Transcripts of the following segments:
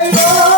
Oh.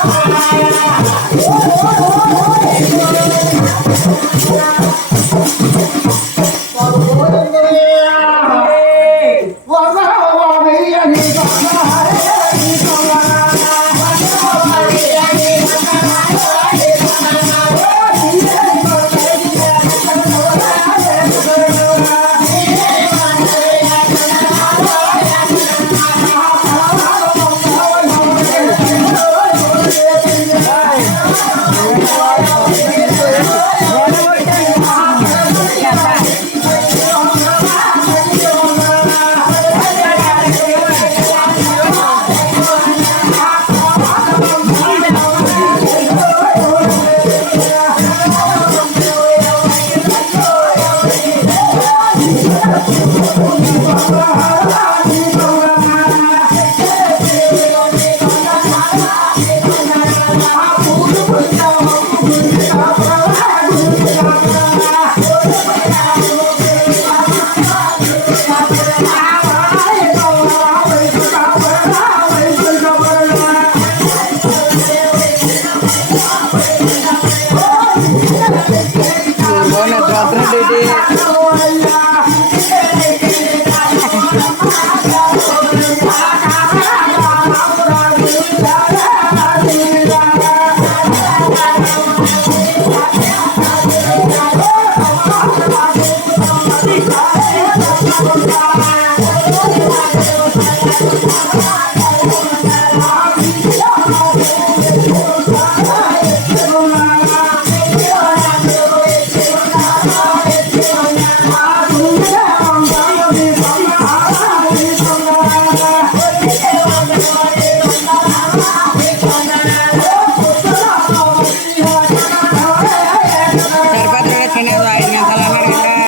Oh, Vai, vai, vai, vai.